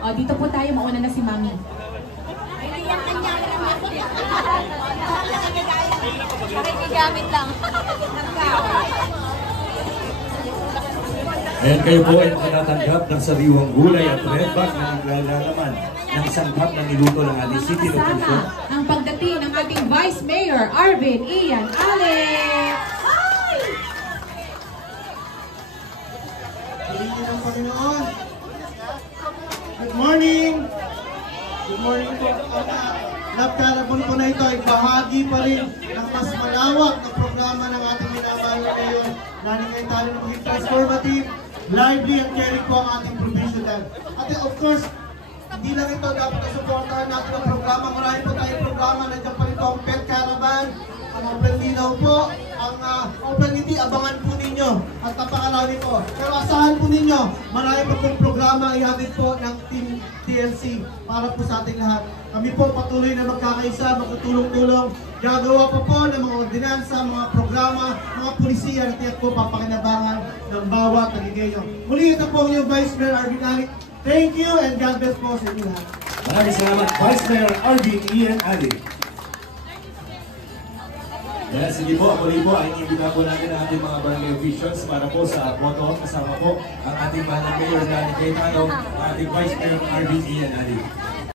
O, dito po tayo, mauna na si Mami. Nakikigamit lang. Ayan, kayo po ay tinatanggap ng sariwang gulay at red bag na naglalaman ng sangkap ng niluto ng ating city location. Ang pagdating ng ating Vice Mayor, Arvin Ian Alex! Piliin ng Panginoon. Good morning! Good morning po. Love Carabon po na ito ay bahagi pa rin ng mas malawak na programa ng ating minamahal ngayon. Naningay tayo ng maging transformative, lively and caring po ang ating provincial. At of course, hindi lang ito dapat nasuportahan natin ang programa. Marami po tayong programa. Nandiyan pa rin po ang Pet Caravan, ang Open Linaw po, ang Open Ngiti, abangan po ninyo at napakarami po. Pero asahan po ninyo, marami po pong programa ihatid po ng Team TLC para po sa ating lahat. Kami po patuloy na magkakaisa, magtutulong-tulong. Gagawa pa po ng mga ordinansa, mga programa, mga pulisiya na tiyak po papakinabangan ng bawat Taguigueño. Muli ito po ang inyong Vice Mayor Arvin Alex. Thank you and God bless po sa inyo lahat. Maraming salamat, Vice Mayor Arvin Ian Alex. Yan, sige po, muli po ay imbita po natin ang ating mga barangay officials para po sa photo. Kasama po ang ating mahal na Mayor Danny Cayetano, ang ating Vice Mayor Arvin Ian Alex.